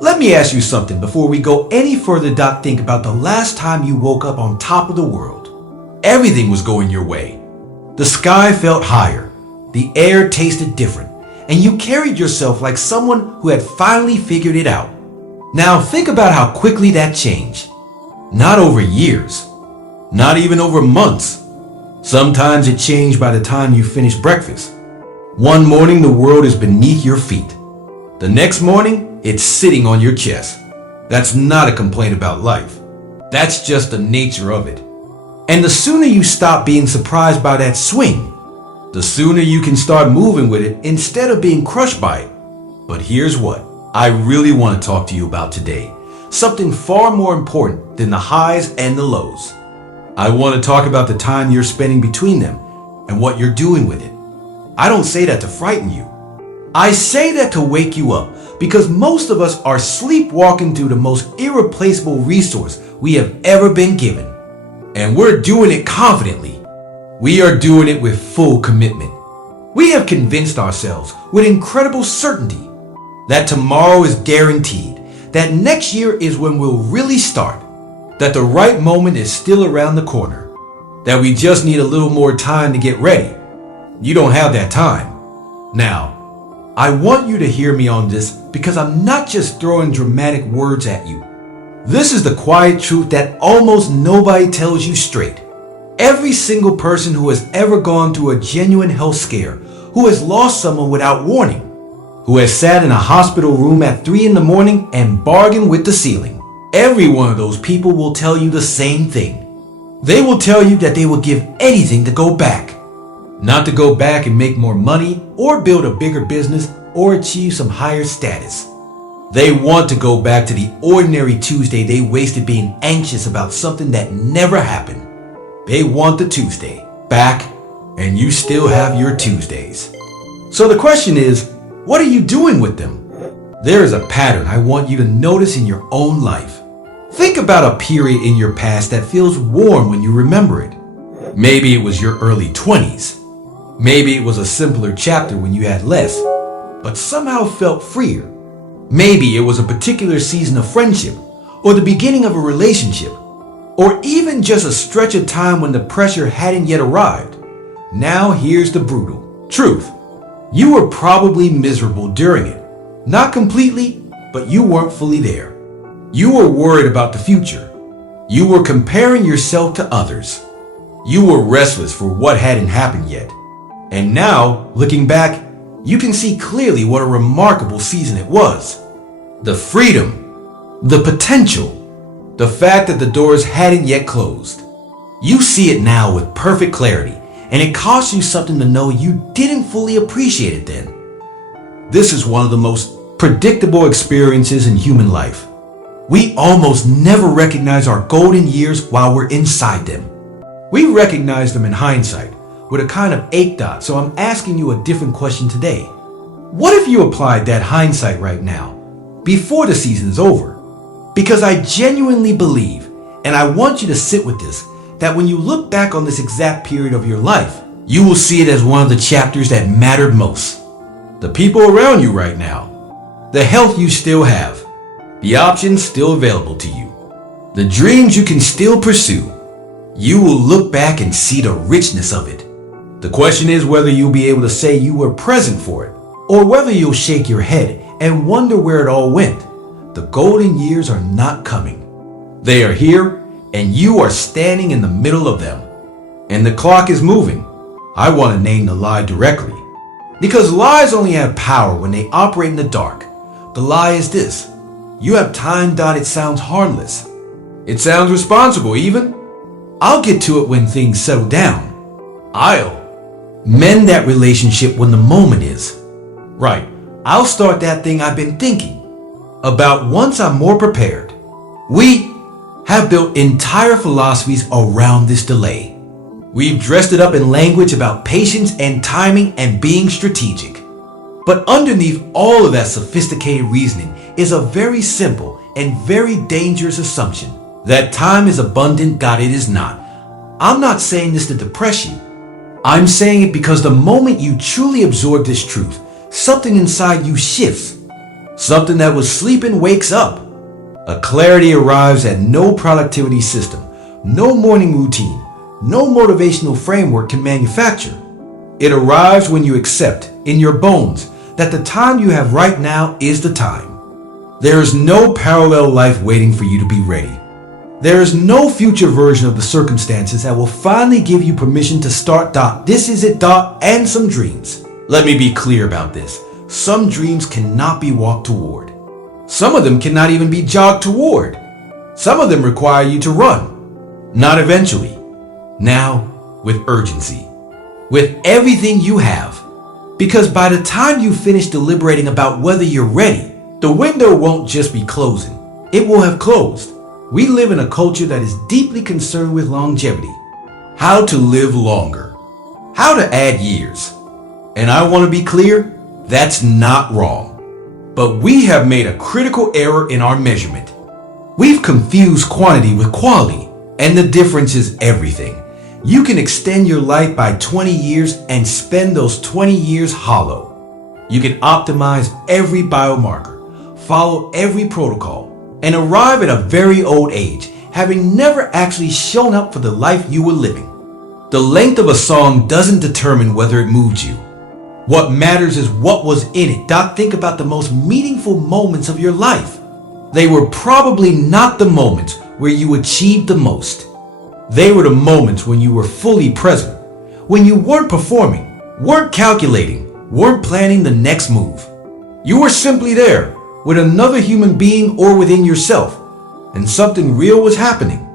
Let me ask you something before we go any further. Think about the last time you woke up on top of the world. Everything was going your way. The sky felt higher, the air tasted different, and you carried yourself like someone who had finally figured it out. Now think about how quickly that changed. Not over years, not even over months. Sometimes it changed by the time you finished breakfast. One morning the world is beneath your feet. The next morning it's sitting on your chest. That's not a complaint about life. That's just the nature of it. And the sooner you stop being surprised by that swing, the sooner you can start moving with it instead of being crushed by it. But here's what I really want to talk to you about today. Something far more important than the highs and the lows. I want to talk about the time you're spending between them and what you're doing with it. I don't say that to frighten you. I say that to wake you up, because most of us are sleepwalking through the most irreplaceable resource we have ever been given. And we're doing it confidently. We are doing it with full commitment. We have convinced ourselves with incredible certainty that tomorrow is guaranteed, that next year is when we'll really start, that the right moment is still around the corner, that we just need a little more time to get ready. You don't have that time. Now, I want you to hear me on this, because I'm not just throwing dramatic words at you. This is the quiet truth that almost nobody tells you straight. Every single person who has ever gone through a genuine health scare, who has lost someone without warning, who has sat in a hospital room at 3 in the morning and bargained with the ceiling, every one of those people will tell you the same thing. They will tell you that they will give anything to go back. Not to go back and make more money or build a bigger business or achieve some higher status. They want to go back to the ordinary Tuesday they wasted being anxious about something that never happened. They want the Tuesday back, and you still have your Tuesdays. So the question is, what are you doing with them? There is a pattern I want you to notice in your own life. Think about a period in your past that feels warm when you remember it. Maybe it was your early 20s. Maybe it was a simpler chapter when you had less, but somehow felt freer. Maybe it was a particular season of friendship, or the beginning of a relationship, or even just a stretch of time when the pressure hadn't yet arrived. Now here's the brutal truth. You were probably miserable during it. Not completely, but you weren't fully there. You were worried about the future. You were comparing yourself to others. You were restless for what hadn't happened yet. And now, looking back, you can see clearly what a remarkable season it was. The freedom, the potential, the fact that the doors hadn't yet closed. You see it now with perfect clarity, and it costs you something to know you didn't fully appreciate it then. This is one of the most predictable experiences in human life. We almost never recognize our golden years while we're inside them. We recognize them in hindsight, with a kind of ache dot. So I'm asking you a different question today. What if you applied that hindsight right now, before the season is over? Because I genuinely believe, and I want you to sit with this, that when you look back on this exact period of your life, you will see it as one of the chapters that mattered most. The people around you right now, the health you still have, the options still available to you, the dreams you can still pursue. You will look back and see the richness of it. The question is whether you'll be able to say you were present for it, or whether you'll shake your head and wonder where it all went. The golden years are not coming. They are here, and you are standing in the middle of them. And the clock is moving. I want to name the lie directly, because lies only have power when they operate in the dark. The lie is this: you have time. It sounds harmless. It sounds responsible even. I'll get to it when things settle down. I'll mend that relationship when the moment is right. I'll start that thing I've been thinking about once I'm more prepared. We have built entire philosophies around this delay. We've dressed it up in language about patience and timing and being strategic. But underneath all of that sophisticated reasoning is a very simple and very dangerous assumption that time is abundant. It is not. I'm not saying this to depress you. I'm saying it because the moment you truly absorb this truth, something inside you shifts. Something that was sleeping wakes up. A clarity arrives at no productivity system, no morning routine, no motivational framework can manufacture. It arrives when you accept, in your bones, that the time you have right now is the time. There is no parallel life waiting for you to be ready. There is no future version of the circumstances that will finally give you permission to start. This is it. And some dreams. Let me be clear about this. Some dreams cannot be walked toward. Some of them cannot even be jogged toward. Some of them require you to run. Not eventually. Now, with urgency. With everything you have. Because by the time you finish deliberating about whether you're ready, the window won't just be closing. It will have closed. We live in a culture that is deeply concerned with longevity. How to live longer. How to add years. And I want to be clear, that's not wrong. But we have made a critical error in our measurement. We've confused quantity with quality, and the difference is everything. You can extend your life by 20 years and spend those 20 years hollow. You can optimize every biomarker, follow every protocol, and arrive at a very old age, having never actually shown up for the life you were living. The length of a song doesn't determine whether it moved you. What matters is what was in it. Think about the most meaningful moments of your life. They were probably not the moments where you achieved the most. They were the moments when you were fully present, when you weren't performing, weren't calculating, weren't planning the next move. You were simply there, with another human being or within yourself, and something real was happening.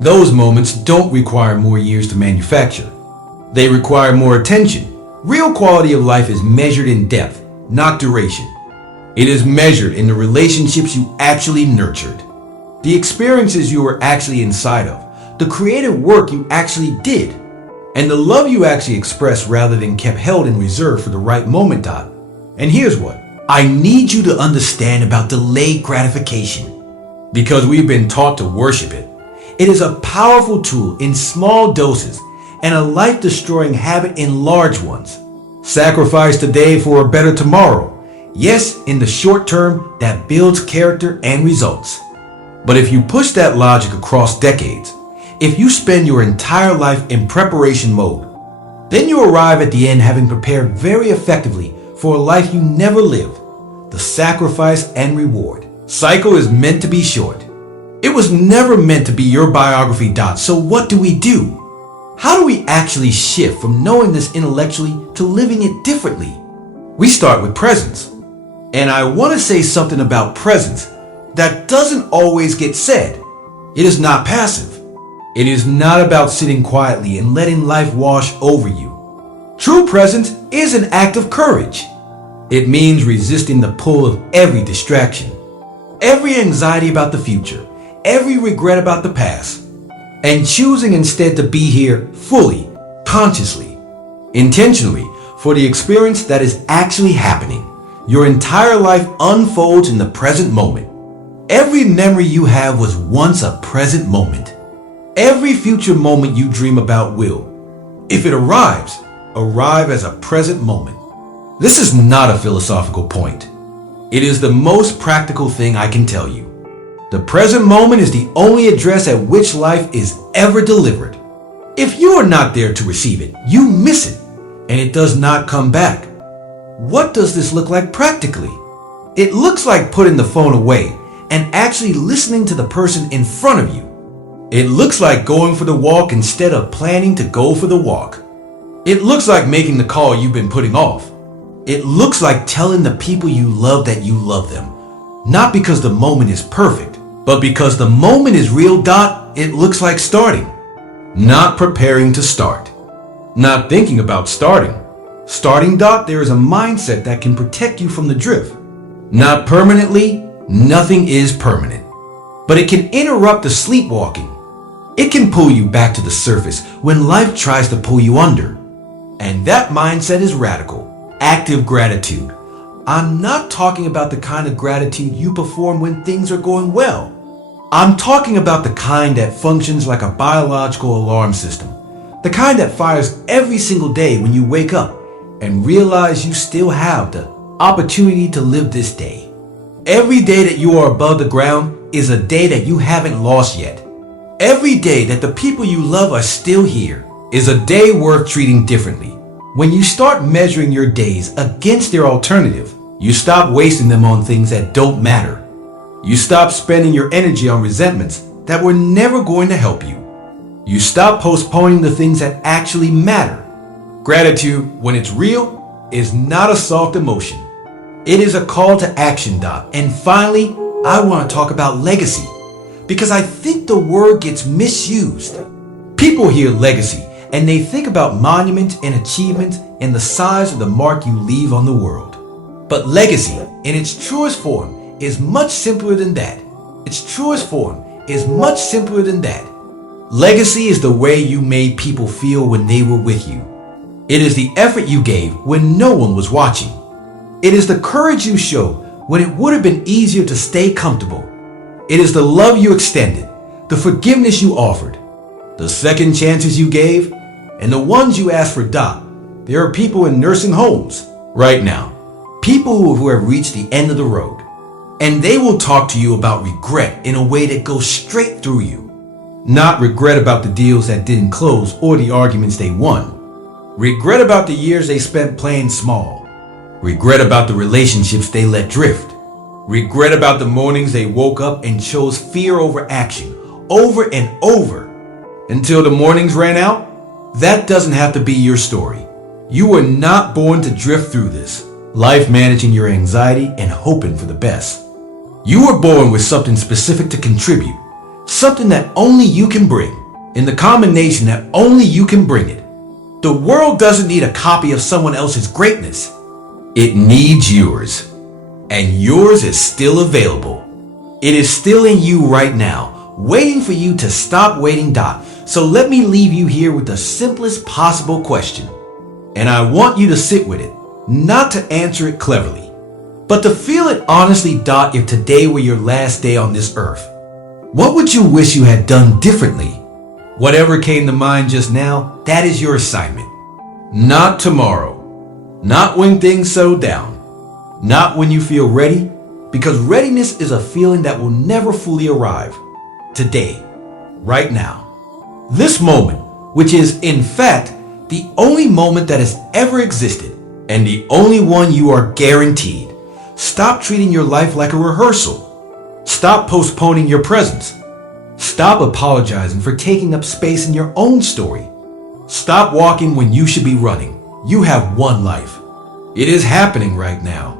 Those moments don't require more years to manufacture. They require more attention. Real quality of life is measured in depth, not duration. It is measured in the relationships you actually nurtured, the experiences you were actually inside of, the creative work you actually did, and the love you actually expressed rather than kept held in reserve for the right moment. And here's what I need you to understand about delayed gratification. Because we've been taught to worship it. It is a powerful tool in small doses and a life-destroying habit in large ones. Sacrifice today for a better tomorrow. Yes, in the short term, that builds character and results. But if you push that logic across decades, if you spend your entire life in preparation mode, then you arrive at the end having prepared very effectively for a life you never lived. The sacrifice and reward cycle is meant to be short. It was never meant to be your biography. So what do we do? How do we actually shift from knowing this intellectually to living it differently? We start with presence. And I want to say something about presence that doesn't always get said. It is not passive. It is not about sitting quietly and letting life wash over you. True presence is an act of courage. It means resisting the pull of every distraction, every anxiety about the future, every regret about the past, and choosing instead to be here fully, consciously, intentionally for the experience that is actually happening. Your entire life unfolds in the present moment. Every memory you have was once a present moment. Every future moment you dream about will, if it arrives, arrive as a present moment. This is not a philosophical point. It is the most practical thing I can tell you. The present moment is the only address at which life is ever delivered. If you are not there to receive it, you miss it, and it does not come back. What does this look like practically? It looks like putting the phone away and actually listening to the person in front of you. It looks like going for the walk instead of planning to go for the walk. It looks like making the call you've been putting off. It looks like telling the people you love that you love them. Not because the moment is perfect, but because the moment is real. It looks like starting. Not preparing to start. Not thinking about starting. Starting. There is a mindset that can protect you from the drift. Not permanently. Nothing is permanent. But it can interrupt the sleepwalking. It can pull you back to the surface when life tries to pull you under. And that mindset is radical, active gratitude. I'm not talking about the kind of gratitude you perform when things are going well. I'm talking about the kind that functions like a biological alarm system. The kind that fires every single day when you wake up and realize you still have the opportunity to live this day. Every day that you are above the ground is a day that you haven't lost yet. Every day that the people you love are still here is a day worth treating differently. When you start measuring your days against their alternative, you stop wasting them on things that don't matter. You stop spending your energy on resentments that were never going to help you. You stop postponing the things that actually matter. Gratitude, when it's real, is not a soft emotion. It is a call to action, Doc. And finally, I want to talk about legacy, because I think the word gets misused. People hear legacy and they think about monuments and achievements and the size of the mark you leave on the world. But legacy, in its truest form, is much simpler than that. Legacy is the way you made people feel when they were with you. It is the effort you gave when no one was watching. It is the courage you showed when it would have been easier to stay comfortable. It is the love you extended, the forgiveness you offered, the second chances you gave, and the ones you asked for. Doc, there are people in nursing homes right now, people who have reached the end of the road, and they will talk to you about regret in a way that goes straight through you. Not regret about the deals that didn't close or the arguments they won. Regret about the years they spent playing small. Regret about the relationships they let drift. Regret about the mornings they woke up and chose fear over action, over and over, until the mornings ran out. That doesn't have to be your story. You were not born to drift through this life managing your anxiety and hoping for the best. You were born with something specific to contribute, something that only you can bring, in the combination that only you can bring it. The world doesn't need a copy of someone else's greatness. It needs yours. And yours is still available. It is still in you right now, waiting for you to stop waiting, Doc. So let me leave you here with the simplest possible question. And I want you to sit with it, not to answer it cleverly, but to feel it honestly, Doc. If today were your last day on this earth, what would you wish you had done differently? Whatever came to mind just now, that is your assignment. Not tomorrow, not when things settle down, not when you feel ready, because readiness is a feeling that will never fully arrive. Today, right now. This moment, which is in fact the only moment that has ever existed and the only one you are guaranteed. Stop treating your life like a rehearsal. Stop postponing your presence. Stop apologizing for taking up space in your own story. Stop walking when you should be running. You have one life. It is happening right now.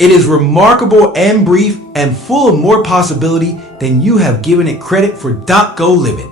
It is remarkable and brief and full of more possibility than you have given it credit for. Go live it.